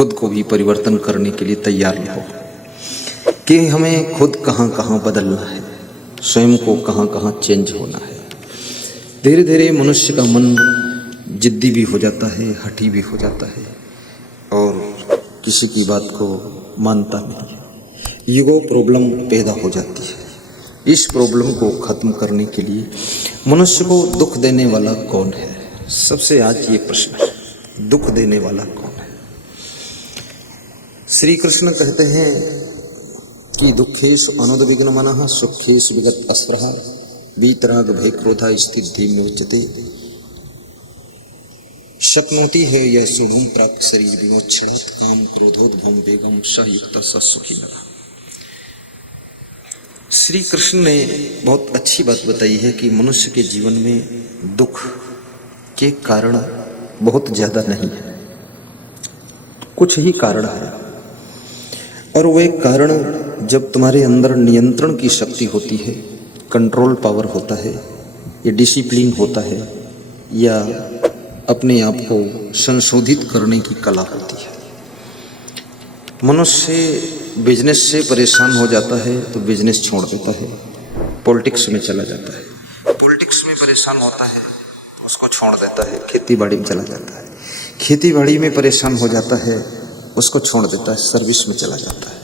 खुद को भी परिवर्तन करने के लिए तैयार हो कि हमें खुद कहाँ कहाँ बदलना है, स्वयं को कहाँ कहाँ चेंज होना है। धीरे धीरे मनुष्य का मन जिद्दी भी हो जाता है, हठी भी हो जाता है और किसी की बात को मानता नहीं है। ईगो प्रॉब्लम पैदा हो जाती है। इस प्रॉब्लम को खत्म करने के लिए मनुष्य को दुख देने वाला कौन है? सबसे आज ये प्रश्न है, दुख देने वाला कौन है? श्री कृष्ण कहते हैं कि दुखेषु अनुद्विग्नमनः सुखेषु विगत अस्पृहा वीतराग भय क्रोधा स्थिति विमुच्यते। शक्नोति है यह शुभम प्राप्त शरीर विमोक्षणात् काम क्रोधोद्भवं वेगम स युक्त स सुखी नरः। श्री कृष्ण ने बहुत अच्छी बात बताई है कि मनुष्य के जीवन में दुख के कारण बहुत ज्यादा नहीं है, कुछ ही कारण है। और वह कारण जब तुम्हारे अंदर नियंत्रण की शक्ति होती है, कंट्रोल पावर होता है, या डिसिप्लिन होता है, या अपने आप को संशोधित करने की कला होती है। मनुष्य बिजनेस से परेशान हो जाता है तो बिजनेस छोड़ देता है, पॉलिटिक्स में चला जाता है। पॉलिटिक्स में परेशान होता है तो उसको छोड़ देता है, खेती बाड़ी में चला जाता है। खेती बाड़ी में परेशान हो जाता है, उसको छोड़ देता है, सर्विस में चला जाता है।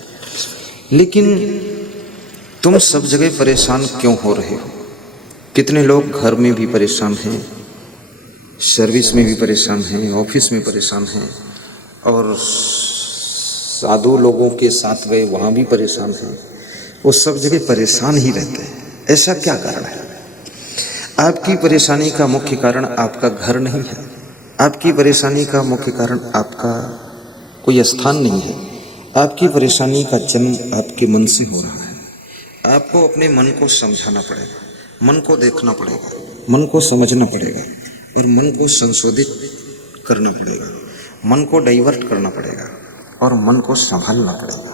लेकिन तुम सब जगह परेशान क्यों हो रहे हो? कितने लोग घर में भी परेशान हैं, सर्विस में भी परेशान हैं, ऑफिस में परेशान हैं, और साधु लोगों के साथ गए वहाँ भी परेशान हैं। वो सब जगह परेशान ही रहते हैं। ऐसा क्या कारण है? आपकी परेशानी का मुख्य कारण आपका घर नहीं है, आपकी परेशानी का मुख्य कारण आपका कोई स्थान नहीं है। आपकी परेशानी का जन्म आपके मन से हो रहा है। आपको अपने मन को समझाना पड़ेगा, मन को देखना पड़ेगा, मन को समझना पड़ेगा और मन को संशोधित करना पड़ेगा, मन को डाइवर्ट करना पड़ेगा और मन को संभालना पड़ेगा।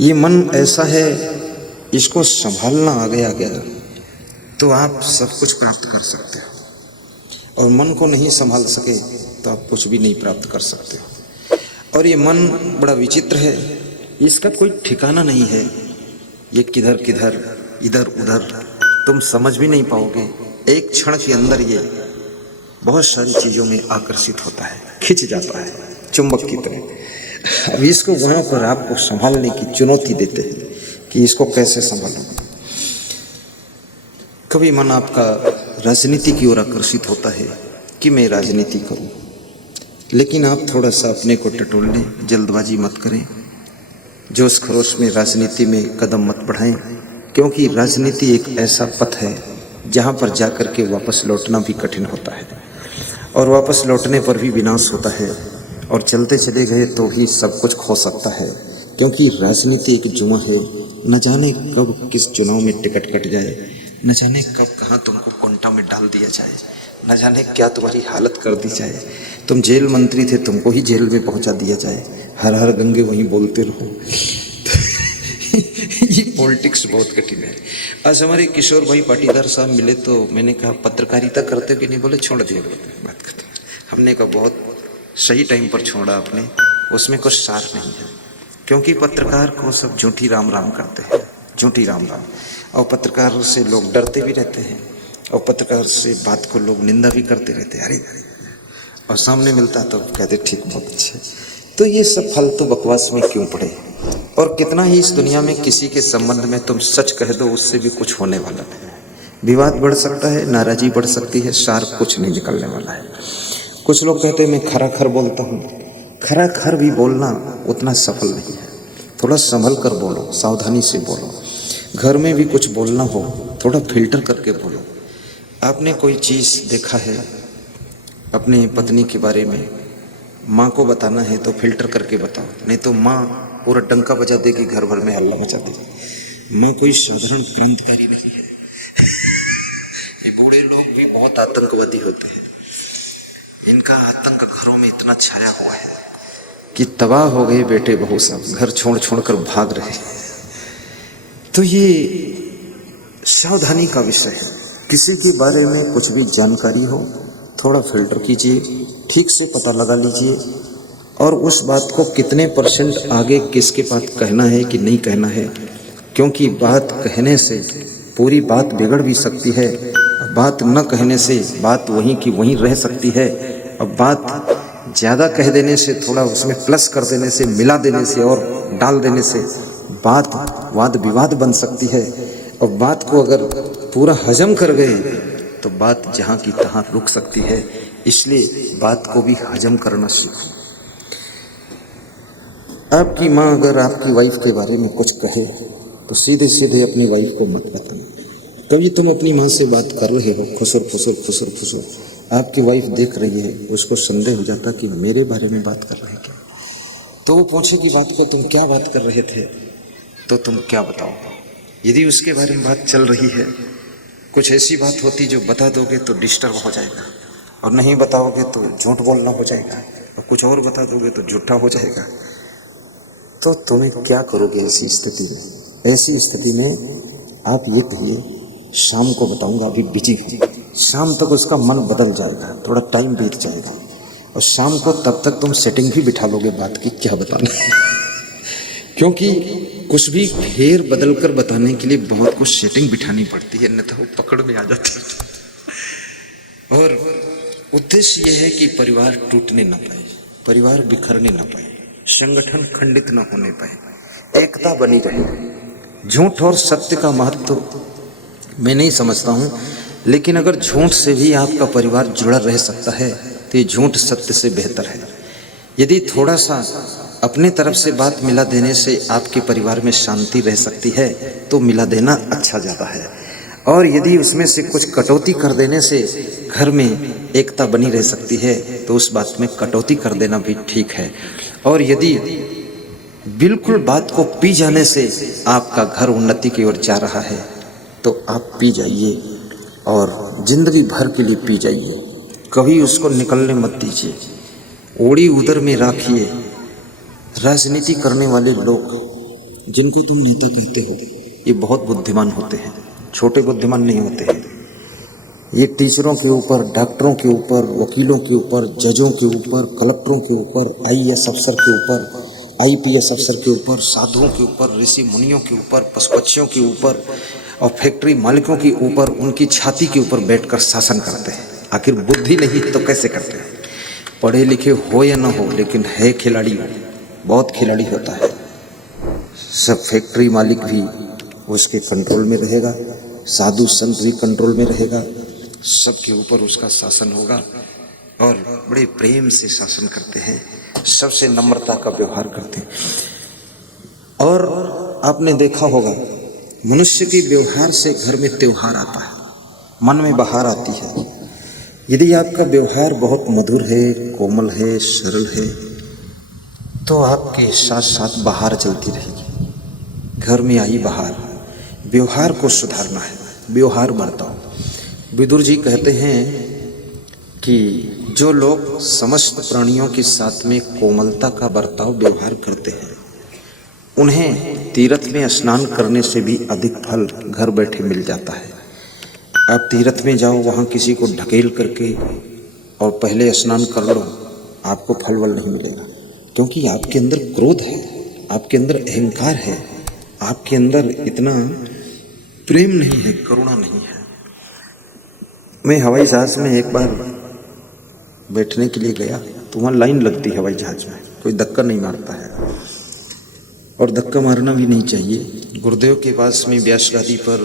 ये मन ऐसा है, इसको संभालना आ गया तो आप सब कुछ प्राप्त कर सकते हो, और मन को नहीं संभाल सके तो आप कुछ भी नहीं प्राप्त कर सकते हो। और ये मन बड़ा विचित्र है, इसका कोई ठिकाना नहीं है। ये किधर किधर, इधर उधर तुम समझ भी नहीं पाओगे। एक क्षण के अंदर ये बहुत सारी चीजों में आकर्षित होता है, खिंच जाता है चुंबक की तरह। अब इसको वहां पर आपको संभालने की चुनौती देते हैं कि इसको कैसे संभालो। कभी मन आपका राजनीति की ओर आकर्षित होता है कि मैं राजनीति करूं, लेकिन आप थोड़ा सा अपने को टटोल लें, जल्दबाजी मत करें, जोश खरोश में राजनीति में कदम मत बढ़ाएं, क्योंकि राजनीति एक ऐसा पथ है जहां पर जाकर के वापस लौटना भी कठिन होता है, और वापस लौटने पर भी विनाश होता है, और चलते चले गए तो ही सब कुछ खो सकता है। क्योंकि राजनीति एक जुआ है, न जाने कब किस चुनाव में टिकट कट जाए, न जाने कब कहाँ तुमको कोंटा में डाल दिया जाए, न जाने क्या तुम्हारी हालत कर दी जाए। तुम जेल मंत्री थे, तुमको ही जेल में पहुंचा दिया जाए, हर हर गंगे वहीं बोलते रहो। ये पॉलिटिक्स बहुत कठिन है। आज हमारे किशोर भाई पाटीदार साहब मिले तो मैंने कहा पत्रकारिता करते भी नहीं, बोले छोड़ दिया बात खत्म। हमने कहा बहुत सही टाइम पर छोड़ा आपने, उसमें कुछ सार नहीं है। क्योंकि पत्रकार को सब झूठी राम राम करते हैं, झूठी राम राम, और पत्रकार से लोग डरते भी रहते हैं, और पत्रकार से बात को लोग निंदा भी करते रहते हैं, अरे, और सामने मिलता तो कहते ठीक, बहुत अच्छे। तो ये सब फालतू बकवास में क्यों पड़े? और कितना ही इस दुनिया में किसी के संबंध में तुम सच कह दो, उससे भी कुछ होने वाला नहीं। विवाद बढ़ सकता है, नाराजगी बढ़ सकती है, सार कुछ नहीं निकलने वाला है। कुछ लोग कहते हैं मैं खरा खर बोलता हूँ, खरा खर भी बोलना उतना सफल नहीं है। थोड़ा संभल कर बोलो, सावधानी से बोलो। घर में भी कुछ बोलना हो, थोड़ा फिल्टर करके बोलो। आपने कोई चीज़ देखा है अपने पत्नी के बारे में, माँ को बताना है तो फिल्टर करके बताओ, नहीं तो माँ पूरा डंका बजा देगी, घर भर में हल्ला मचा देगी। माँ कोई साधारण क्रांतिकारी नहीं है। ये बूढ़े लोग भी बहुत आतंकवादी होते हैं, इनका आतंक घरों में इतना छाया हुआ है कि तबाह हो गए बेटे बहू सब, घर छोड़ छोड़ कर भाग रहे। तो ये सावधानी का विषय है। किसी के बारे में कुछ भी जानकारी हो, थोड़ा फिल्टर कीजिए, ठीक से पता लगा लीजिए, और उस बात को कितने % आगे किसके पास कहना है कि नहीं कहना है, क्योंकि बात कहने से पूरी बात बिगड़ भी सकती है, बात न कहने से बात वहीं की वहीं रह सकती है। अब बात ज़्यादा कह देने से, थोड़ा उसमें प्लस कर देने से, मिला देने से और डाल देने से बात वाद विवाद बन सकती है। और बात को अगर पूरा हजम कर गए तो बात जहाँ की तहाँ रुक सकती है। इसलिए बात को भी हजम करना सीखो। आपकी माँ अगर आपकी वाइफ के बारे में कुछ कहे तो सीधे सीधे अपनी वाइफ को मत बताना। कभी तुम अपनी माँ से बात कर रहे हो, खुसर, आपकी वाइफ देख रही है, उसको संदेह हो जाता कि मेरे बारे में बात कर रहे हैं क्या, तो वो पूछेगी बात को तुम क्या बात कर रहे थे, तो तुम क्या बताओ। यदि उसके बारे में बात चल रही है, कुछ ऐसी बात होती जो बता दोगे तो डिस्टर्ब हो जाएगा, और नहीं बताओगे तो झूठ बोलना हो जाएगा, और कुछ और बता दोगे तो झूठा हो जाएगा। तो तुम्हें क्या करोगे ऐसी स्थिति में? ऐसी स्थिति में आप ये कहिए शाम को बताऊंगा, अभी बिजी है। शाम तक उसका मन बदल जाएगा, थोड़ा टाइम बीत जाएगा, और शाम को तब तक तुम सेटिंग भी बिठा लोगे बात की क्या बताना है। क्योंकि कुछ भी फेर बदल कर बताने के लिए बहुत कुछ सेटिंग बिठानी पड़ती है, अन्यथा वो पकड़ में आ जाती है। और उद्देश्य यह है कि परिवार टूटने न पाए, परिवार बिखरने न पाए, संगठन खंडित न होने पाए, एकता बनी रहे। झूठ और सत्य का महत्व मैं नहीं समझता हूँ, लेकिन अगर झूठ से भी आपका परिवार जुड़ा रह सकता है तो ये झूठ सत्य से बेहतर है। यदि थोड़ा सा अपने तरफ से बात मिला देने से आपके परिवार में शांति रह सकती है तो मिला देना अच्छा ज़्यादा है, और यदि उसमें से कुछ कटौती कर देने से घर में एकता बनी रह सकती है तो उस बात में कटौती कर देना भी ठीक है। और यदि बिल्कुल बात को पी जाने से आपका घर उन्नति की ओर जा रहा है तो आप पी जाइए, और जिंदगी भर के लिए पी जाइए, कभी उसको निकलने मत दीजिए, ओड़ी उदर में राखिए। राजनीति करने वाले लोग जिनको तुम नेता कहते हो ये बहुत बुद्धिमान होते हैं, छोटे बुद्धिमान नहीं होते हैं। ये टीचरों के ऊपर, डॉक्टरों के ऊपर, वकीलों के ऊपर, जजों के ऊपर, कलेक्टरों के ऊपर, IAS अफसर के ऊपर, IPS अफसर के ऊपर, साधुओं के ऊपर, ऋषि मुनियों के ऊपर, पशुपक्षियों के ऊपर और फैक्ट्री मालिकों के ऊपर, उनकी छाती के ऊपर बैठकर शासन करते हैं। आखिर बुद्धि नहीं तो कैसे करते हैं? पढ़े लिखे हो या ना हो, लेकिन है खिलाड़ी, बहुत खिलाड़ी होता है। सब फैक्ट्री मालिक भी उसके कंट्रोल में रहेगा, साधु संत भी कंट्रोल में रहेगा, सबके ऊपर उसका शासन होगा, और बड़े प्रेम से शासन करते हैं, सबसे नम्रता का व्यवहार करते हैं। और आपने देखा होगा मनुष्य के व्यवहार से घर में त्योहार आता है, मन में बहार आती है। यदि आपका व्यवहार बहुत मधुर है, कोमल है, सरल है, तो आपके साथ साथ बहार चलती रहेगी। घर में आई बहार। व्यवहार को सुधारना है, व्यवहार बर्ताव। विदुर जी कहते हैं कि जो लोग समस्त प्राणियों के साथ में कोमलता का बर्ताव व्यवहार करते हैं उन्हें तीर्थ में स्नान करने से भी अधिक फल घर बैठे मिल जाता है। आप तीर्थ में जाओ, वहाँ किसी को ढकेल करके और पहले स्नान कर लो, आपको फल वल नहीं मिलेगा, क्योंकि आपके अंदर क्रोध है, आपके अंदर अहंकार है, आपके अंदर इतना प्रेम नहीं है, करुणा नहीं है। मैं हवाई जहाज में एक बार बैठने के लिए गया तो वहाँ लाइन लगती है हवाई जहाज में, कोई धक्का नहीं मारता है, और धक्का मारना भी नहीं चाहिए। गुरुदेव के पास में व्यास गादी पर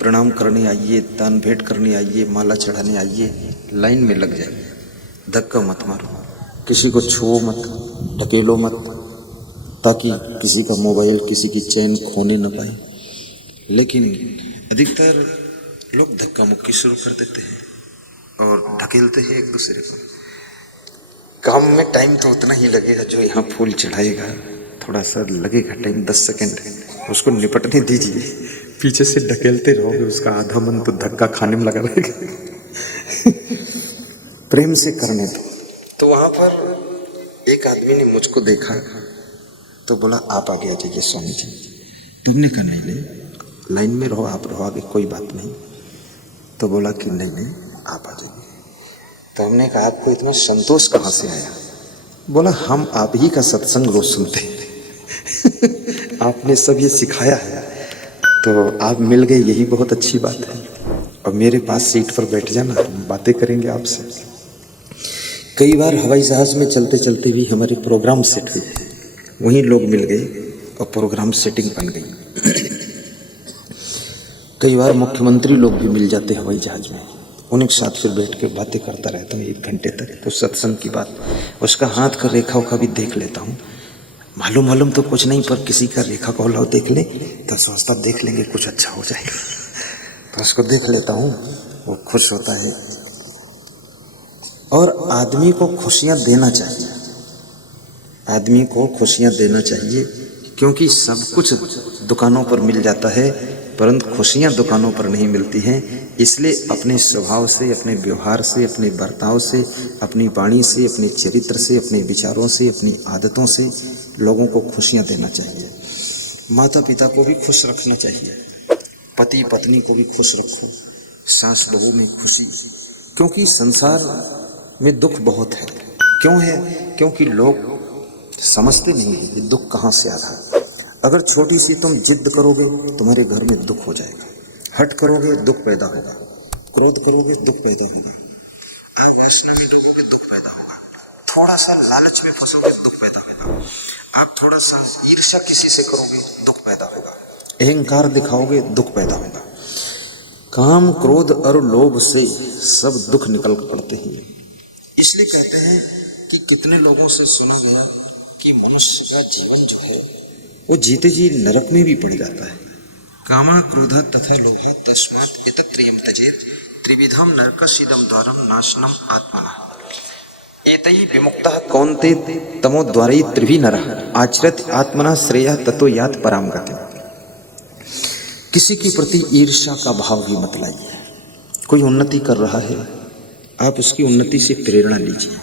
प्रणाम करने आइए, दान भेंट करने आइए, माला चढ़ाने आइए, लाइन में लग जाइए, धक्का मत मारो, किसी को छुओ मत, ढकेलो मत, ताकि किसी का मोबाइल, किसी की चैन खोने न पाए। लेकिन अधिकतर लोग धक्का मुक्की शुरू कर देते हैं और ढकेलते हैं एक दूसरे को। काम में टाइम तो उतना ही लगेगा जो यहाँ फूल चढ़ाएगा, थोड़ा सा लगेगा टाइम, 10 सेकेंड, उसको निपटने दीजिए। पीछे से ढकेलते रहोगे, उसका आधा मन तो धक्का खाने में लगा रहेगा। प्रेम से करने दो। तो वहाँ पर एक आदमी ने मुझको देखा तो बोला आप आगे आ जाइए स्वामी जी। तुमने कहा नहीं ले, लाइन में रहो, आप रहो आगे, कोई बात नहीं। तो बोला कि नहीं आप आ जाइए। तो हमने कहा आपको इतना संतोष कहाँ से आया? बोला हम आप ही का सत्संग रोज सुनते हैं आपने सब ये सिखाया है, तो आप मिल गए, यही बहुत अच्छी बात है। और मेरे पास सीट पर बैठ जाना, बातें करेंगे आपसे। कई बार हवाई जहाज में चलते चलते भी हमारे प्रोग्राम सेट हुए, वहीं लोग मिल गए और प्रोग्राम सेटिंग बन गई। कई बार मुख्यमंत्री लोग भी मिल जाते हवाई जहाज में, उन्हीं के साथ फिर बैठ के बातें करता रहता हूँ 1 घंटे तक। तो सत्संग की बात, उसका हाथ का रेखा उखा भी देख लेता हूँ। मालूम तो कुछ नहीं, पर किसी का रेखा को लाओ देख ले तो सोचता देख लेंगे कुछ अच्छा हो जाएगा, तो उसको देख लेता हूँ, वो खुश होता है। और आदमी को खुशियाँ देना चाहिए, आदमी को खुशियाँ देना चाहिए, क्योंकि सब कुछ दुकानों पर मिल जाता है, परंतु खुशियाँ दुकानों पर नहीं मिलती हैं। इसलिए अपने स्वभाव से, अपने व्यवहार से, अपने बर्ताव से, अपनी वाणी से, अपने चरित्र से, अपने विचारों से, अपनी आदतों से लोगों को खुशियाँ देना चाहिए। माता पिता को भी खुश रखना चाहिए, पति पत्नी को भी खुश रखो, सास बहू में खुशी, क्योंकि संसार में दुख बहुत है। क्यों है? क्योंकि लोग समझते नहीं है कि दुख कहाँ से आ रहा है। अगर छोटी सी तुम जिद करोगे तुम्हारे घर में दुख हो जाएगा, हट करोगे दुख पैदा होगा, क्रोध करोगे दुख पैदा होगा, आप वासना में डूबोगे दुख पैदा होगा, थोड़ा सा लालच में फंसोगे दुख पैदा होगा, आप थोड़ा सा ईर्ष्या किसी से करोगे दुख पैदा होगा, अहंकार दिखाओगे दुख पैदा होगा। काम क्रोध और लोभ से सब दुख निकल पड़ते हैं। इसलिए कहते हैं कि कितने लोगों से सुना गया कि मनुष्य का जीवन जो है वो जीते जी नरक में भी पड़ जाता है। कामा क्रोधा तथा लोभा तस्मात् एतत्त्रयं त्यजेत् त्रिविधम नरकस्येदं द्वारम नाशनम आत्मनः एतैः विमुक्तः कौन्ते तमोद्वारै त्रिभिः नरः आचरत् आत्मना श्रेयः ततो यात् परां गतिम्। किसी के प्रति ईर्ष्या का भाव भी मत लाइए। कोई उन्नति कर रहा है, आप उसकी उन्नति से प्रेरणा लीजिए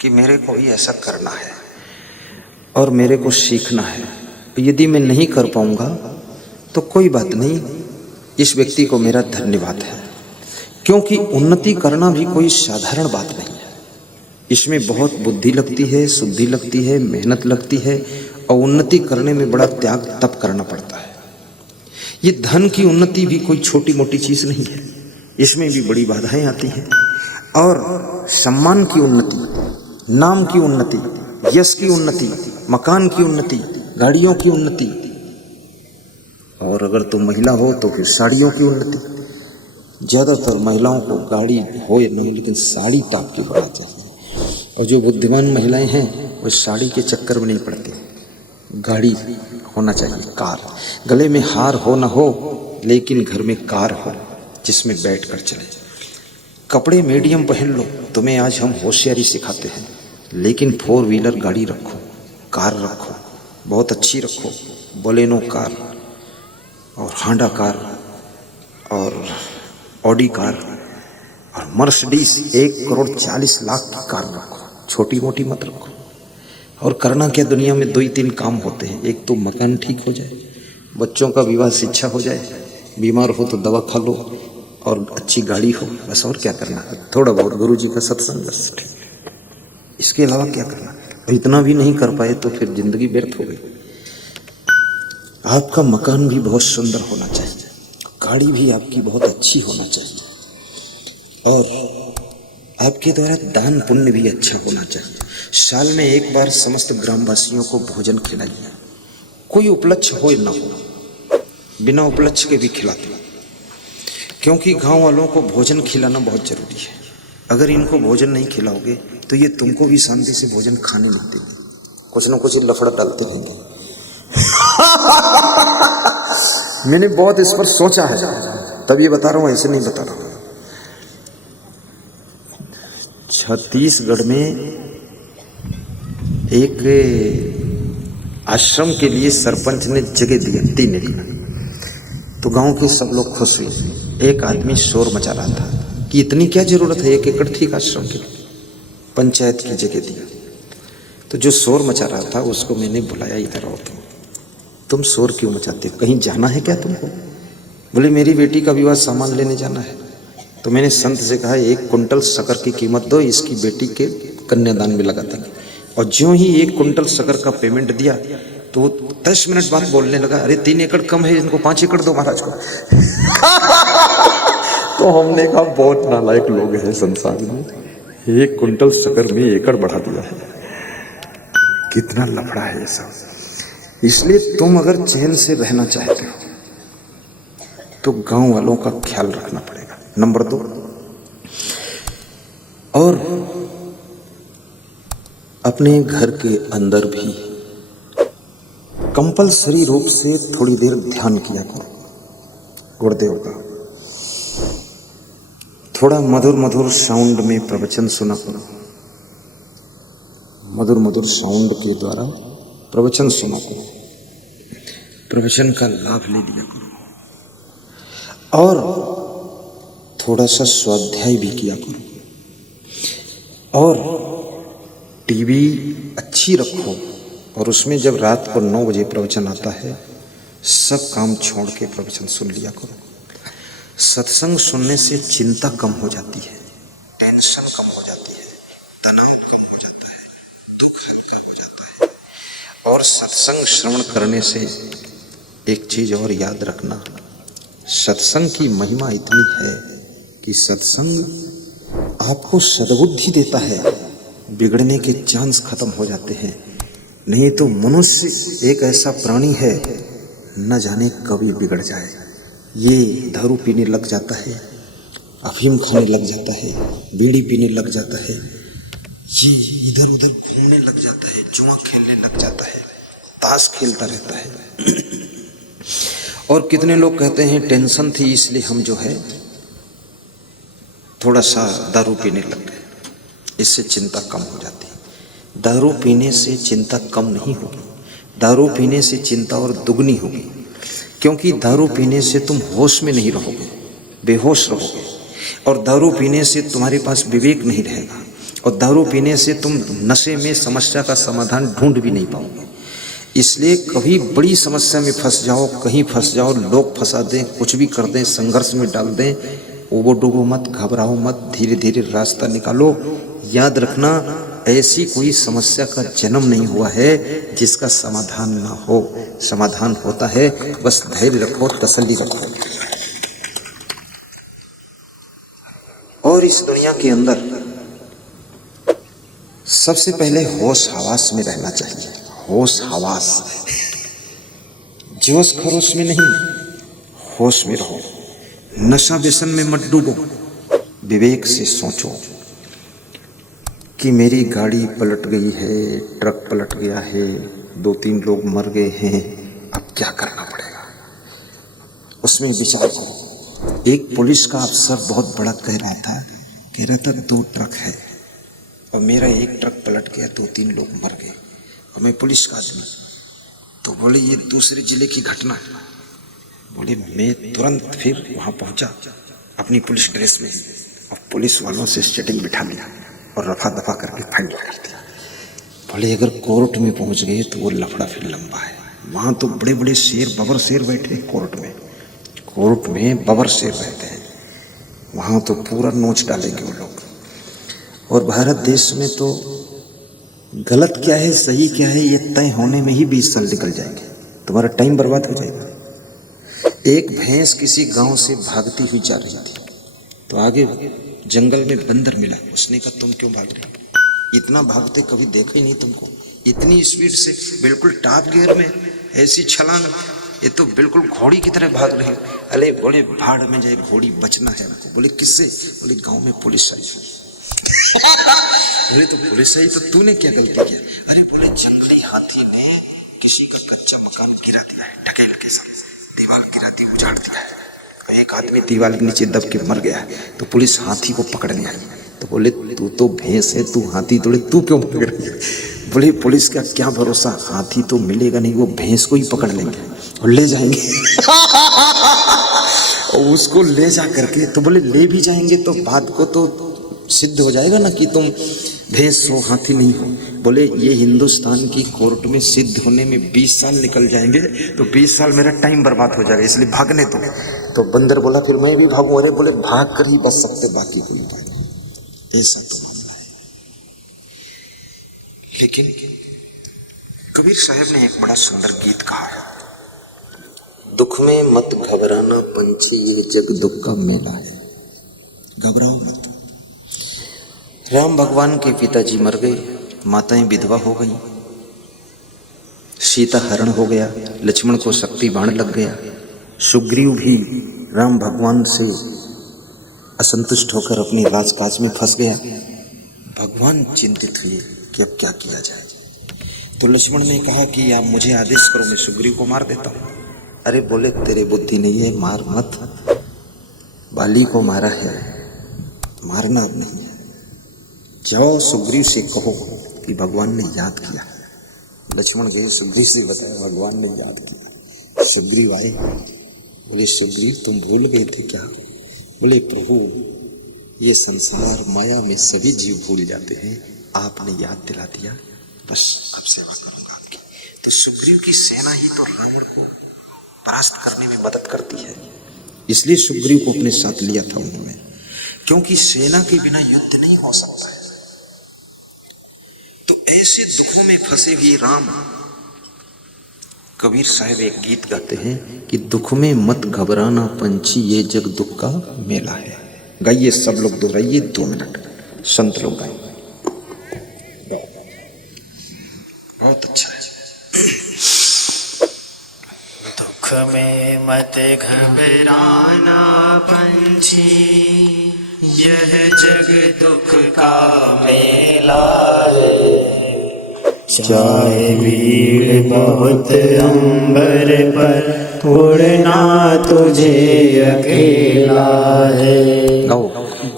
कि मेरे को भी ऐसा करना है और मेरे को सीखना है। यदि मैं नहीं कर पाऊंगा तो कोई बात नहीं, इस व्यक्ति को मेरा धन्यवाद है, क्योंकि उन्नति करना भी कोई साधारण बात नहीं है। इसमें बहुत बुद्धि लगती है, शुद्धि लगती है, मेहनत लगती है, और उन्नति करने में बड़ा त्याग तप करना पड़ता है। ये धन की उन्नति भी कोई छोटी मोटी चीज नहीं है, इसमें भी बड़ी बाधाएं आती हैं। और सम्मान की उन्नति, नाम की उन्नति, यश की उन्नति, मकान की उन्नति, गाड़ियों की उन्नति, और अगर तुम महिला हो तो फिर साड़ियों की उन्नति। ज़्यादातर महिलाओं को गाड़ी हो या न हो, लेकिन साड़ी टाप के होना चाहिए। और जो बुद्धिमान महिलाएं हैं वो साड़ी के चक्कर में नहीं पड़ती, गाड़ी होना चाहिए, कार। गले में हार हो ना हो, लेकिन घर में कार हो जिसमें बैठ कर चले। कपड़े मीडियम पहन लो, तुम्हें आज हम होशियारी सिखाते हैं, लेकिन 4 व्हीलर गाड़ी रखो, कार रखो, बहुत अच्छी रखो, बोलेनो कार और हांडा कार और ऑडी कार और मर्सिडीज 1,40,00,000 की कार रखो, छोटी मोटी मत रखो। और करना क्या, दुनिया में 2 ही 3 काम होते हैं, एक तो मकान ठीक हो जाए, बच्चों का विवाह शिक्षा हो जाए, बीमार हो तो दवा खा लो, और अच्छी गाड़ी हो, बस। और क्या करना है, थोड़ा बहुत गुरु जी का सत्संग, बस ठीक। इसके अलावा क्या करना, इतना भी नहीं कर पाए तो फिर जिंदगी व्यर्थ हो गई। आपका मकान भी बहुत सुंदर होना चाहिए, गाड़ी भी आपकी बहुत अच्छी होना चाहिए, और आपके द्वारा दान पुण्य भी अच्छा होना चाहिए। साल में 1 बार समस्त ग्रामवासियों को भोजन खिलाइए, कोई उपलक्ष्य हो ना हो, बिना उपलक्ष्य के भी खिलाते, क्योंकि गांव वालों को भोजन खिलाना बहुत जरूरी है। अगर इनको भोजन नहीं खिलाओगे तो ये तुमको भी शांति से भोजन खाने नहीं देंगे, कुछ ना कुछ लफड़ा डालते रहेंगे। मैंने बहुत इस पर सोचा है, तब ये बता रहा हूँ, ऐसे नहीं बता रहा हूँ। छत्तीसगढ़ में एक आश्रम के लिए सरपंच ने जगह दिया 3 एकड़, तो गांव के सब लोग खुश हुए। एक आदमी शोर मचा रहा था कि इतनी क्या जरूरत है, 1 एकड़ ठीक आश्रम के लिए, पंचायत की जगह दिया। तो जो शोर मचा रहा था उसको मैंने बुलाया, इधर आओ, तुम शोर क्यों मचाते हो, कहीं जाना है क्या तुमको? बोले मेरी बेटी का विवाह सामान लेने जाना है। तो मैंने संत से कहा 1 कुंटल शक्कर की कीमत दो, इसकी बेटी के कन्यादान में लगा देंगे। और ज्यों ही 1 कुंटल शक्कर का पेमेंट दिया तो वो 10 मिनट बाद बोलने लगा, अरे 3 एकड़ कम है, इनको 5 एकड़ दो महाराज को। तो हमने कहा बहुत नालायक लोग हैं संसार में, 1 कुंटल शक्कर में एकड़ बढ़ा दिया है, कितना लफड़ा है ये सब। इसलिए तुम अगर चैन से रहना चाहते हो तो गांव वालों का ख्याल रखना पड़ेगा, नंबर 2। और अपने घर के अंदर भी कंपलसरी रूप से थोड़ी देर ध्यान किया करो गुरुदेव का। थोड़ा मधुर मधुर साउंड में प्रवचन सुना करो, मधुर मधुर साउंड के द्वारा प्रवचन सुना करो, प्रवचन का लाभ ले लिया करो। और थोड़ा सा स्वाध्याय भी किया करो। और टीवी अच्छी रखो और उसमें जब रात को 9 बजे प्रवचन आता है, सब काम छोड़ के प्रवचन सुन लिया करो। सत्संग सुनने से चिंता कम हो जाती है, टेंशन कम हो जाती है, तनाव कम हो जाता है, दुख हल्का हो जाता है। और सत्संग श्रवण करने से एक चीज और याद रखना, सत्संग की महिमा इतनी है कि सत्संग आपको सद्बुद्धि देता है, बिगड़ने के चांस खत्म हो जाते हैं। नहीं तो मनुष्य एक ऐसा प्राणी है, न जाने कभी बिगड़ जाए। ये दारू पीने लग जाता है, अफीम खाने लग जाता है, बीड़ी पीने लग जाता है, ये इधर उधर घूमने लग जाता है, जुआ खेलने लग जाता है, ताश खेलता रहता है। और कितने लोग कहते हैं टेंशन थी इसलिए हम जो है थोड़ा सा दारू पीने लग गए, इससे चिंता कम हो जाती है। दारू पीने से चिंता कम नहीं होगी, दारू पीने से चिंता और दुगनी होगी। क्योंकि दारू पीने से तुम होश में नहीं रहोगे, बेहोश रहोगे। और दारू पीने से तुम्हारे पास विवेक नहीं रहेगा। और दारू पीने से तुम नशे में समस्या का समाधान ढूंढ भी नहीं पाओगे। इसलिए कभी बड़ी समस्या में फंस जाओ, कहीं फंस जाओ, लोग फंसा दें, कुछ भी कर दें, संघर्ष में डाल दें, उबो डूबो मत, घबराओ मत, धीरे धीरे रास्ता निकालो। याद रखना, ऐसी कोई समस्या का जन्म नहीं हुआ है जिसका समाधान ना हो। समाधान होता है, बस धैर्य रखो, तसल्ली रखो। और इस दुनिया के अंदर सबसे पहले होश हवास में रहना चाहिए। होश हवास, जोश खरोश में नहीं, होश में रहो। नशा व्यसन में मत डूबो, विवेक से सोचो कि मेरी गाड़ी पलट गई है, ट्रक पलट गया है, 2-3 लोग मर गए हैं, अब क्या करना पड़ेगा, उसमें विचार करो। एक पुलिस का अफसर बहुत बड़ा कह रहा था 2 ट्रक है और मेरा 1 ट्रक पलट गया, 2-3 लोग मर गए और मैं पुलिस का आदमी। तो बोले ये दूसरे जिले की घटना है। बोले मैं तुरंत फिर वहाँ पहुँचा अपनी पुलिस ड्रेस में और पुलिस वालों से सेटिंग बिठा लिया और रफा दफा करके फाइल कर दिया। बोले अगर कोर्ट में पहुँच गए तो वो लफड़ा फिर लंबा है। वहाँ तो बड़े बड़े शेर, बबर शेर बैठे कोर्ट में बबर शेर रहते हैं, वहाँ तो पूरा नोच डालेंगे वो लोग। और भारत देश में तो गलत क्या है सही क्या है ये तय होने में ही 20 साल निकल जाएंगे, तुम्हारा टाइम बर्बाद हो जाएगा। एक भैंस किसी गांव से भागती हुई जा रही थी, तो आगे जंगल में बंदर मिला। उसने कहा तुम क्यों भाग रहे हो, इतना भागते कभी देखा ही नहीं तुमको, इतनी स्पीड से, बिल्कुल टॉप गियर में ऐसी छलांग, ये तो बिल्कुल घोड़ी की तरह भाग रहे हो। अरे बोले भाड़ में जाए, घोड़ी बचना है हमको। बोले किससे? बोले गाँव में पुलिस आई। अरे तो पुलिस आई तो तूने क्या गलती किया? अरे बोले जंगली हाथी ने किसी का कच्चा मकान गिरा दिया है, ढकेल के साथ दीवार गिरा दी, उजाड़ दिया है, एक आदमी दीवार के नीचे दब के मर गया है। तो पुलिस हाथी को पकड़ने आई। तो बोले तू तो भैंस है, तू हाथी थोड़े, तू क्यों पकड़ रही है? बोले पुलिस का क्या भरोसा, हाथी तो मिलेगा नहीं, वो भैंस को ही पकड़ लेंगे और ले जाएंगे। और उसको ले जा करके, तो बोले ले भी जाएंगे तो बात को तो सिद्ध हो जाएगा ना कि तुम भैंस हो, हाथी नहीं हो। बोले ये हिंदुस्तान की कोर्ट में सिद्ध होने में 20 साल निकल जाएंगे, तो 20 साल मेरा टाइम बर्बाद हो जाएगा, इसलिए भागने दो। तो बंदर बोला फिर मैं भी भागूं। अरे बोले भाग कर ही बच सकते, बाकी कोई उपाय नहीं। ऐसा तो मामला है। लेकिन कबीर साहब ने एक बड़ा सुंदर गीत कहा है, दुख में मत घबराना पंछी, ये जग दुख का मेला है, घबराओ मत। राम भगवान के पिताजी मर गए, माताएं विधवा हो गई, सीता हरण हो गया, लक्ष्मण को शक्ति बाण लग गया, सुग्रीव भी राम भगवान से असंतुष्ट होकर अपनी राजकाज में फंस गया। भगवान चिंतित हुए कि अब क्या किया जाए। तो लक्ष्मण ने कहा कि आप मुझे आदेश करो, मैं सुग्रीव को मार देता हूँ। अरे बोले तेरे बुद्धि नहीं है, मार मत, बाली को मारा है, मारना अब नहीं है, जाओ सुग्रीव से कहो कि भगवान ने याद किया। लक्ष्मण गए, सुग्रीव से बताया भगवान ने याद किया। सुग्रीव आए, बोले सुग्रीव तुम भूल गए थे क्या? बोले प्रभु ये संसार माया में सभी जीव भूल जाते हैं, आपने याद दिला दिया, बस अब सेवा करूंगा आपकी। तो सुग्रीव की सेना ही तो रावण को परास्त करने में मदद करती है, इसलिए सुग्रीव को अपने साथ लिया था उन्होंने, क्योंकि सेना के बिना युद्ध नहीं हो सकता है। तो ऐसे दुखों में फंसे हुए राम, कबीर साहब एक गीत गाते हैं कि दुख में मत घबराना पंछी, ये जग दुख का मेला है। गाइए सब लोग, दोहराइए 2 मिनट, संत लोग गाइए, बहुत अच्छा है। दुख में मत घबराना पंछी, यह जग दुख का मेला है। चाहे भीड़ बहुत अंबर पर, उड़ना तुझे अकेला है।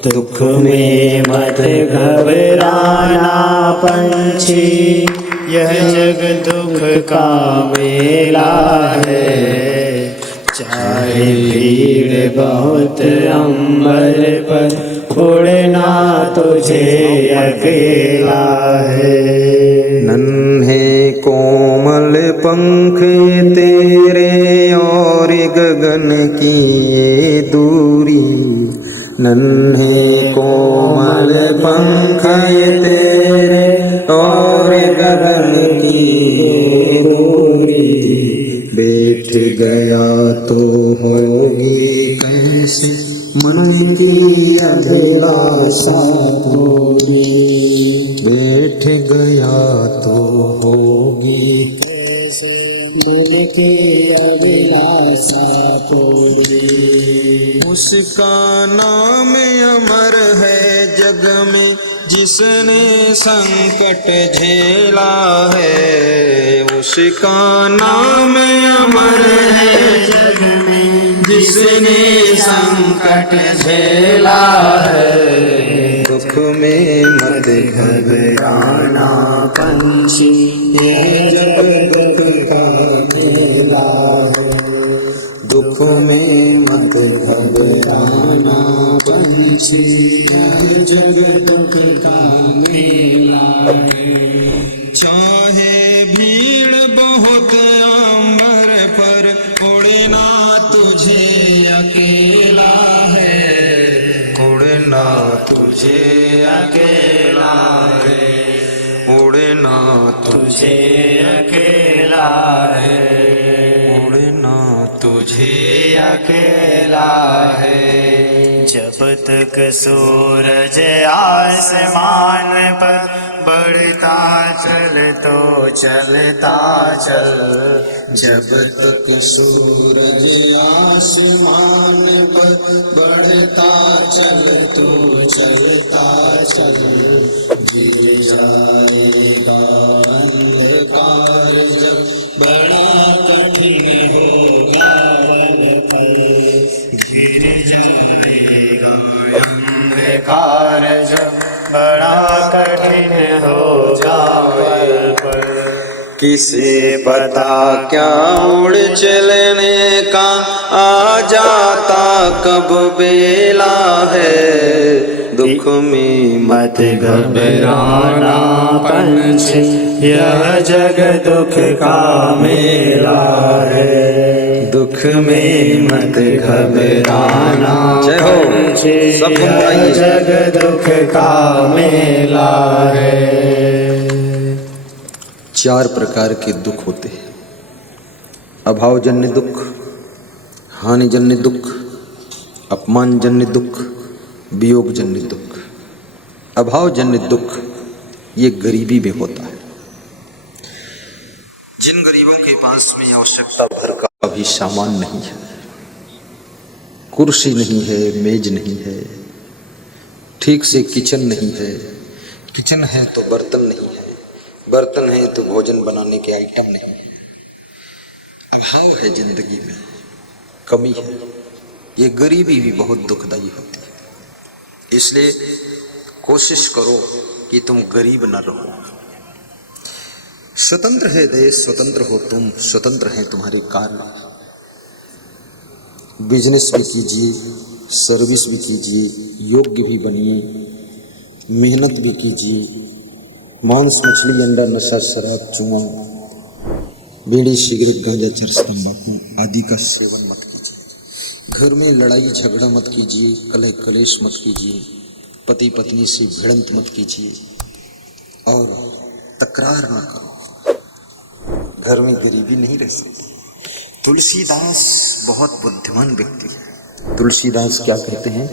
दुख में मत घबराना पंछी, यह जग दुख का मेला है। चाहे भीड़ बहुत अंबर पर, उड़ना तुझे अकेला है। नन्हे कोमल पंख तेरे और गगन की ये दूरी, नन्हे कोमल पंख तेरे और गगन की ये दूरी, बैठ गया तो होगी कैसे मन की अभिलाषा पूरी, बैठ गया तो होगी कैसे मन की अभिलाषा पूरी। उसका नाम अमर है जग में, जिसने संकट झेला है। उसका नाम अमर है जग में, जिसने संकट झेला है। दुख में मत घबराना पंछी, ये जग दुख का मेला है। दुख में मत घबराना पंछी, ये जग दुख का मेला है। चाहे भीड़ बहुत अंबर पर, उड़ना तुझे अकेला है, उड़ना तुझे अकेला है, उड़ना तुझे अकेला है, उड़ना तुझे अकेला है। जब तक सूरज आसमान पर बढ़ता चल तो चलता चल। जब तक सूरज आसमान पर बढ़ता चल तो चलता चल, गिर जाएगा अंधकार जब बड़ा कठिन होगा पल, गिर जाएगा अंधकार जब बड़ा कठिन होगा पल। किसे पता क्या उड़ चलने का आ जाता कब बेला है। दुख में मत घबराना पंछी, यह जग दुख का मेला है। दुख में मत घबराना पंछी, यह जग दुख का मेला है। चार प्रकार के दुख होते हैं। अभावजन्य दुख, हानिजन्य दुख, अपमानजन्य दुख, वियोगजन्य दुख। अभावजन्य दुख ये गरीबी में होता है। जिन गरीबों के पास में आवश्यकता भर का भी सामान नहीं है, कुर्सी नहीं है, मेज नहीं है, ठीक से किचन नहीं है, किचन है तो बर्तन नहीं है, बर्तन है तो भोजन बनाने के आइटम नहीं है। अभाव है जिंदगी में, कमी है। ये गरीबी भी बहुत दुखदाई होती है। इसलिए कोशिश करो कि तुम गरीब न रहो। स्वतंत्र है देश, स्वतंत्र हो तुम, स्वतंत्र है तुम्हारे कार्य। बिजनेस भी कीजिए, सर्विस भी कीजिए, योग्य भी बनिए, मेहनत भी कीजिए। मांस मछली अंडा नशा शराब जुआ बीड़ी सिगरेट गांजा चरस तंबाकू आदि का सेवन मत कीजिए। घर में लड़ाई झगड़ा मत कीजिए, कलह कलेश मत कीजिए, पति पत्नी से भिड़ंत मत कीजिए और तकरार न करो। घर में गरीबी नहीं रह सकती। तुलसीदास बहुत बुद्धिमान व्यक्ति है। तुलसीदास क्या कहते हैं?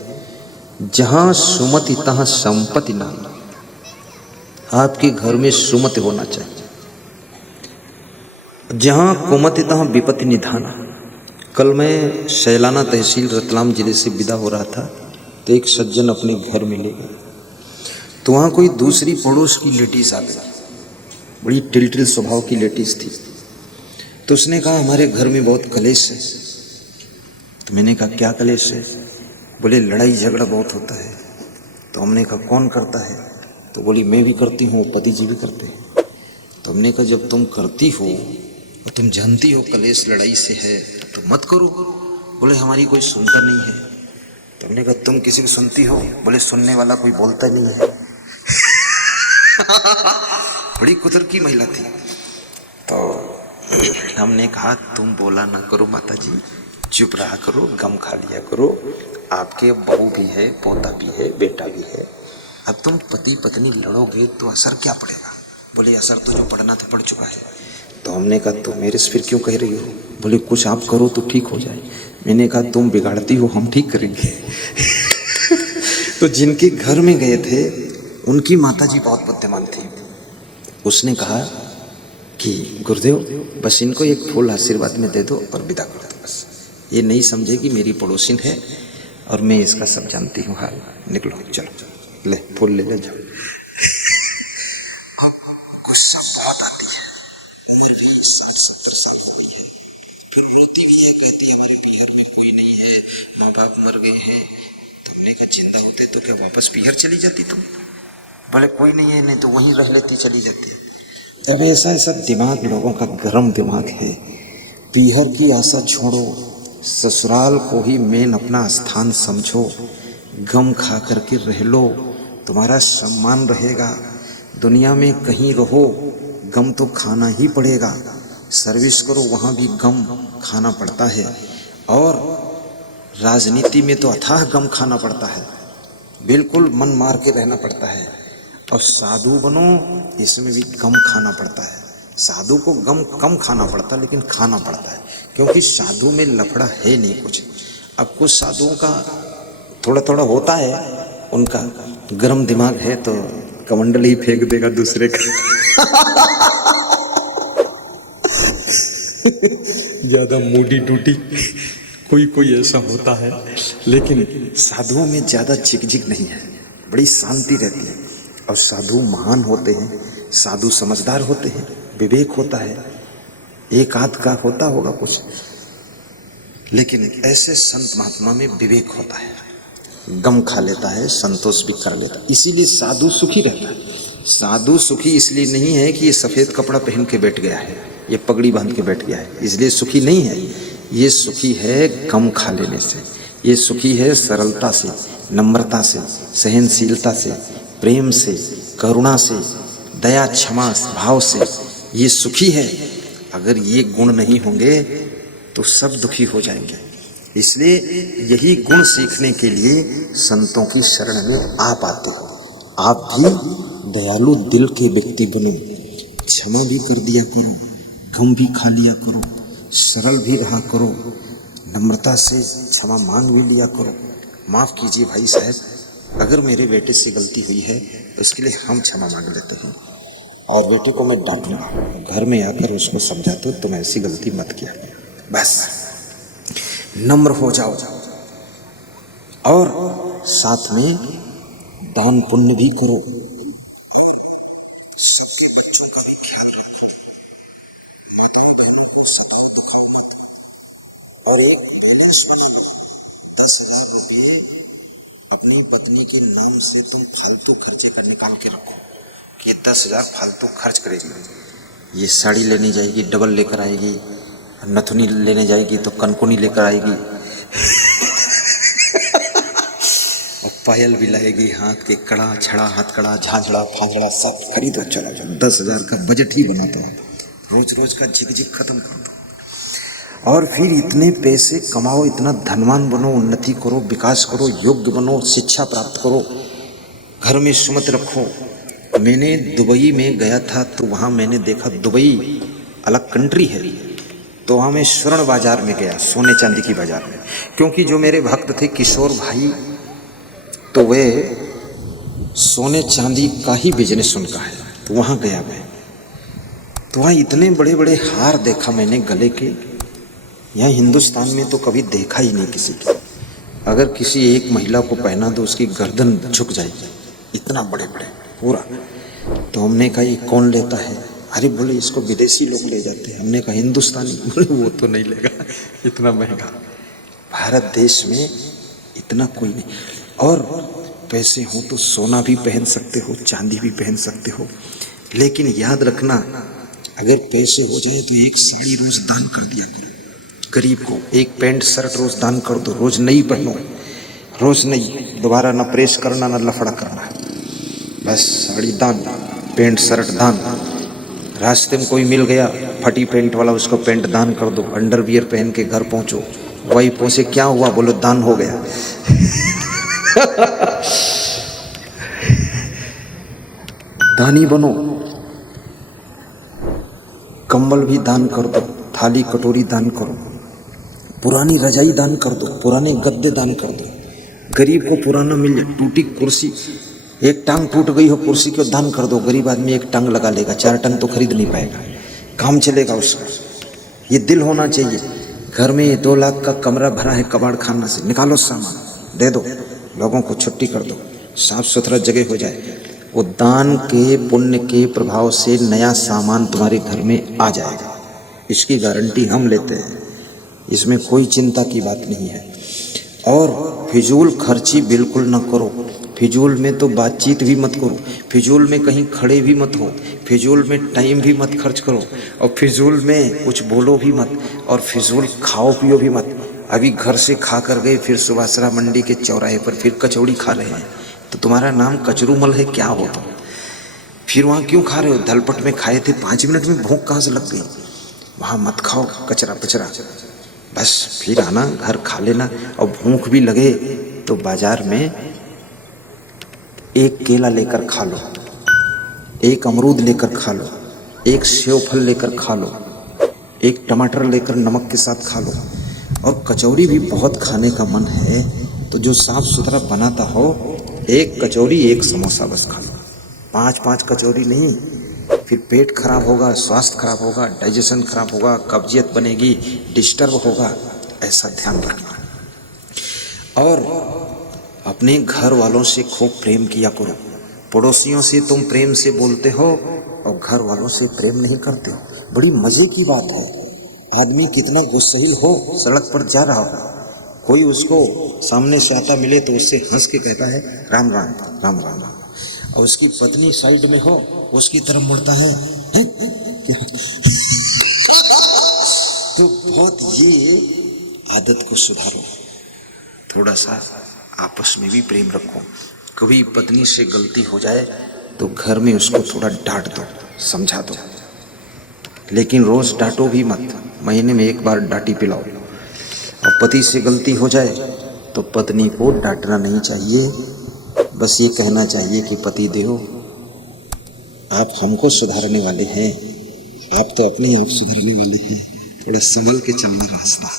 जहां सुमति तहां संपत्ति नाम। आपके घर में सुमति होना चाहिए। जहां कुमति तहां विपत्ति निधाना। कल मैं शैलाना तहसील रतलाम जिले से विदा हो रहा था तो एक सज्जन अपने घर में ले गए, तो वहां कोई दूसरी पड़ोस की लेडीज आ गई। बड़ी टिलटिल स्वभाव की लेडीज थी। तो उसने कहा हमारे घर में बहुत कलेश है। तो मैंने कहा क्या कलेश है? बोले लड़ाई झगड़ा बहुत होता है। तो हमने कहा कौन करता है? तो बोली मैं भी करती हूँ, पति जी भी करते हैं। तो हमने कहा जब तुम करती हो और तुम जानती हो कलेश लड़ाई से है तो मत करो। बोले हमारी कोई सुनता नहीं है। तो हमने कहा तुम किसी को सुनती हो? बोले सुनने वाला कोई बोलता नहीं है। बड़ी कुदर की महिला थी। तो हमने कहा तुम बोला ना करो माता जी, चुप रहा करो, गम खा लिया करो। आपके बहू भी है, पोता भी है, बेटा भी है। अब तुम पति पत्नी लड़ोगे तो असर क्या पड़ेगा? बोले असर तो जो पड़ना था पड़ चुका है। तो हमने कहा तो मेरे से फिर क्यों कह रही हो? बोले कुछ आप करो तो ठीक हो जाए। मैंने कहा तुम बिगाड़ती हो, हम ठीक करेंगे। तो जिनके घर में गए थे उनकी माता जी बहुत बुद्धिमान थी। उसने कहा कि गुरुदेव बस इनको एक फूल आशीर्वाद में दे दो और विदा कर दो। बस ये नहीं समझे कि मेरी पड़ोसिन है और मैं इसका सब जानती हूँ। हाल निकलो, चलो ले फूल ले ले जाओ। गुस्सा बहुत आती है। 60-70 साल हो गई है, रोती भी है, कहती है हमारे पियर में कोई नहीं है, माँ बाप मर गए हैं। तुमने कहा जिंदा होते तो क्या वापस पियर चली जाती तुम? बोले कोई नहीं है, नहीं तो वहीं रह लेती, चली जाती है। अब ऐसा ऐसा दिमाग लोगों का गर्म दिमाग है। पीहर की आशा छोड़ो, ससुराल को ही मेन अपना स्थान समझो। गम खा करके रह लो, तुम्हारा सम्मान रहेगा। दुनिया में कहीं रहो गम तो खाना ही पड़ेगा। सर्विस करो वहाँ भी गम खाना पड़ता है, और राजनीति में तो अथाह गम खाना पड़ता है। बिल्कुल मन मार के रहना पड़ता है। और साधु बनो, इसमें भी गम खाना पड़ता है। साधु को गम कम खाना पड़ता है लेकिन खाना पड़ता है, क्योंकि साधु में लफड़ा है नहीं कुछ। अब कुछ साधुओं का थोड़ा थोड़ा होता है, उनका गर्म दिमाग है तो कमंडल ही फेंक देगा दूसरे का। ज्यादा मूडी टूटी कोई ऐसा होता है, लेकिन साधुओं में ज्यादा झिकझिक नहीं है, बड़ी शांति रहती है। और साधु महान होते हैं, साधु समझदार होते हैं, विवेक होता है। एक आध का होता होगा कुछ, लेकिन ऐसे संत महात्मा में विवेक होता है। गम खा लेता है, संतोष भी कर लेता है, इसीलिए साधु सुखी रहता है। साधु सुखी इसलिए नहीं है कि ये सफेद कपड़ा पहन के बैठ गया है, ये पगड़ी बांध के बैठ गया है, इसलिए सुखी नहीं है। ये सुखी है गम खा लेने से। ये सुखी है सरलता से, नम्रता से, सहनशीलता से, प्रेम से, करुणा से, दया क्षमा भाव से। ये सुखी है। अगर ये गुण नहीं होंगे तो सब दुखी हो जाएंगे। इसलिए यही गुण सीखने के लिए संतों की शरण में आप आते हो। आप भी दयालु दिल के व्यक्ति बनो, क्षमा भी कर दिया करो, गम भी खा लिया करो, सरल भी रहा करो, नम्रता से क्षमा मांग भी लिया करो। माफ़ कीजिए भाई साहब, अगर मेरे बेटे से गलती हुई है तो इसके लिए हम क्षमा मांग लेते हैं। और बेटे को मैं डांटूंगा, घर में आकर उसको समझाता हूँ तुम ऐसी गलती मत किया। बस नम्र हो जाओ और साथ में दान पुण्य भी करो। सबके बच्चों का भी ख्याल रखो और एक बैलेंस बनाओ। 10,000 रुपये अपनी पत्नी के नाम से तुम फालतू खर्चे कर निकाल के रखो कि 10,000 फालतू खर्च करेगी। ये साड़ी लेने जाएगी डबल लेकर आएगी, नथुनी लेने जाएगी तो कनकुनी लेकर आएगी और पायल भी लाएगी, हाथ के कड़ा छड़ा, हाथ कड़ा, झांझड़ा फांझड़ा सब खरीदो चला जाओ। 10,000 का बजट ही बनाता है। रोज रोज का झिक झिक खत्म कर दो और फिर इतने पैसे कमाओ, इतना धनवान बनो, उन्नति करो, विकास करो, योग्य बनो, शिक्षा प्राप्त करो, घर में सुमत रखो। मैंने दुबई में गया था तो वहाँ मैंने देखा, दुबई अलग कंट्री है, तो वहाँ मैं स्वर्ण बाजार में गया, सोने चांदी की बाजार में, क्योंकि जो मेरे भक्त थे किशोर भाई, तो वे सोने चांदी का ही बिजनेस उनका है, तो वहाँ गया मैं। तो वहाँ इतने बड़े बड़े हार देखा मैंने गले के, यहाँ हिंदुस्तान में तो कभी देखा ही नहीं किसी के। अगर किसी एक महिला को पहना तो उसकी गर्दन झुक जाएगी, इतना बड़े बड़े पूरा। तो हमने कहा ये कौन लेता है? अरे बोले इसको विदेशी लोग ले जाते हैं। हमने कहा हिंदुस्तानी? बोले वो तो नहीं लेगा, इतना महंगा। भारत देश में इतना कोई नहीं। और पैसे हो तो सोना भी पहन सकते हो, चांदी भी पहन सकते हो, लेकिन याद रखना अगर पैसे हो जाए तो एक साड़ी रोज दान कर दिया करो गरीब को, एक पैंट शर्ट रोज दान कर दो, रोज नहीं पहनो, रोज नहीं, दोबारा ना प्रेस करना ना लफड़ा करना, बस साड़ी दान, पैंट शर्ट दान। रास्ते में कोई मिल गया फटी पैंट वाला, उसको पैंट दान कर दो, अंडरवियर पहन के घर पहुंचो, वही पहुंचे क्या हुआ, बोलो दान हो गया दानी बनो। कंबल भी दान कर दो, थाली कटोरी दान करो, पुरानी रजाई दान कर दो, पुराने गद्दे दान कर दो, गरीब को पुराना मिल जाए, टूटी कुर्सी, एक टांग टूट गई हो कुर्सी को दान कर दो, गरीब आदमी एक टांग लगा लेगा, 4 टांग तो खरीद नहीं पाएगा, काम चलेगा उसका। ये दिल होना चाहिए। घर में 2 लाख का कमरा भरा है कबाड़ खाना से, निकालो सामान दे दो, लोगों को छुट्टी कर दो, साफ सुथरा जगह हो जाए। वो दान के पुण्य के प्रभाव से नया सामान तुम्हारे घर में आ जाएगा, इसकी गारंटी हम लेते हैं, इसमें कोई चिंता की बात नहीं है। और फिजूल खर्ची बिल्कुल ना करो। फिजूल में तो बातचीत भी मत करो, फिजूल में कहीं खड़े भी मत हो, फिजूल में टाइम भी मत खर्च करो, और फिजूल में कुछ बोलो भी मत, और फिजूल खाओ पियो भी मत। अभी घर से खा कर गए, फिर सुभाषरा मंडी के चौराहे पर फिर कचौड़ी खा रहे हैं, तो तुम्हारा नाम कचरूमल है क्या हो? तो फिर वहाँ क्यों खा रहे हो? दलपट में खाए थे, 5 मिनट में भूख कहाँ से लग गई? वहाँ मत खाओ कचरा पचरा, बस फिर आना घर खा लेना। और भूख भी लगे तो बाजार में एक केला लेकर खा लो, एक अमरूद लेकर खा लो, एक सेव फल लेकर खा लो, एक टमाटर लेकर नमक के साथ खा लो। और कचौरी भी बहुत खाने का मन है तो जो साफ सुथरा बनाता हो, एक कचौरी एक समोसा बस खा लो, 5-5 कचौरी नहीं, फिर पेट खराब होगा, स्वास्थ्य खराब होगा, डाइजेशन खराब होगा, कब्जियत बनेगी, डिस्टर्ब होगा, ऐसा ध्यान रखना। और अपने घर वालों से खूब प्रेम किया करो। पड़ोसियों से तुम प्रेम से बोलते हो और घर वालों से प्रेम नहीं करते हो, बड़ी मजे की बात है। आदमी कितना गुस्सैल हो, सड़क पर जा रहा हो, कोई उसको सामने से आता मिले तो उससे हंस के कहता है राम राम राम राम, और उसकी पत्नी साइड में हो, उसकी तरफ मुड़ता है क्या? तो बहुत ये आदत को सुधारो, थोड़ा सा आपस में भी प्रेम रखो। कभी पत्नी से गलती हो जाए तो घर में उसको थोड़ा डांट दो, समझा दो, लेकिन रोज डांटो भी मत, महीने में 1 बार डांटी पिलाओ। और पति से गलती हो जाए तो पत्नी को डांटना नहीं चाहिए, बस ये कहना चाहिए कि पति देव आप हमको सुधारने वाले हैं, आप तो अपने आप सुधरने वाले हैं। थोड़ा संभल के चलना रास्ता,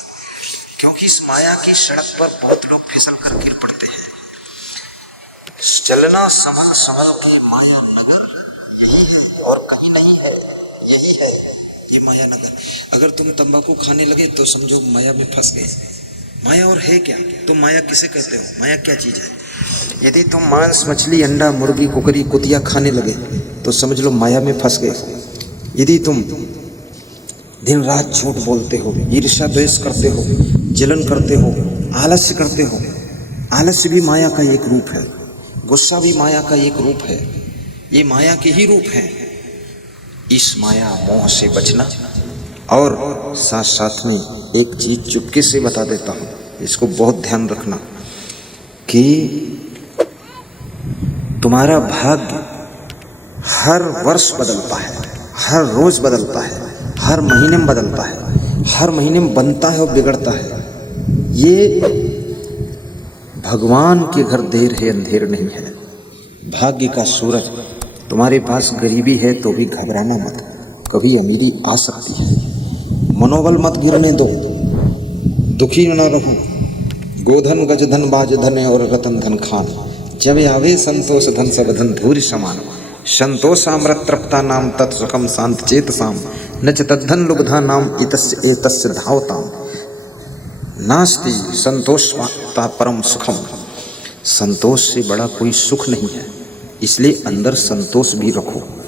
क्योंकि इस माया की सड़क पर बहुत लोग फिसल कर गिर पड़ते हैं। चलना संभल संभल के माया नगर, और कहीं नहीं है, यही है ये माया नगर। अगर तुम तंबाकू खाने लगे तो समझो माया में फंस गए। माया और है क्या? तुम माया किसे कहते हो? माया क्या चीज है? यदि तुम मांस, मछली, अंडा, मुर्गी, कुकरी, कुतिया खाने लगे तो समझ लो माया में फंस गए। यदि तुम दिन रात झूठ बोलते हो, ईर्ष्या द्वेष करते हो, जलन करते हो, आलस्य करते हो, आलस्य भी माया का एक रूप है, गुस्सा भी माया का एक रूप है, ये माया के ही रूप हैं। इस माया मोह से बचना, और साथ साथ में एक चीज चुपके से बता देता हूँ, इसको बहुत ध्यान रखना कि तुम्हारा भाग्य हर वर्ष बदलता है, हर रोज बदलता है, हर महीने में बदलता है, हर महीने में बनता है और बिगड़ता है। ये भगवान के घर देर है अंधेर नहीं है। भाग्य का सूरज, तुम्हारे पास गरीबी है तो भी घबराना मत, कभी अमीरी आ सकती है। मनोबल मत गिरने दो, दुखी न रहो। गोधन गजधन बाजधन और रतन धन खान, जब आवे संतोष धन सब धन धूरि समान। संतोषामृत तृप्ता नाम तत्सुखम शांत चेतसाम, न च तद्धन लुब्धा नाम इतस्य एतस्य धावताम। नास्ति संतोषता परम सुखम, संतोष से बड़ा कोई सुख नहीं है, इसलिए अंदर संतोष भी रखो।